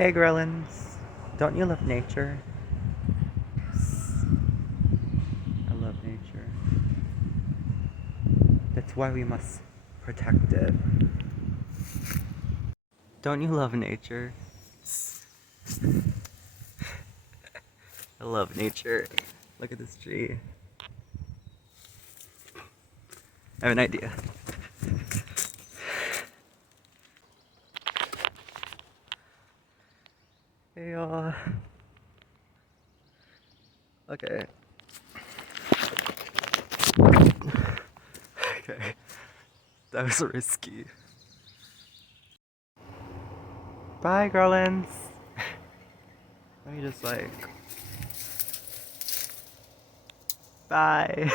Hey, Grellins. Don't you love nature? I love nature. That's why we must protect it. Don't you love nature? I love nature. Look at this tree. I have an idea. Hey, y'all. Okay. Okay. That was risky. Bye, Grellins. Let me just like. Bye.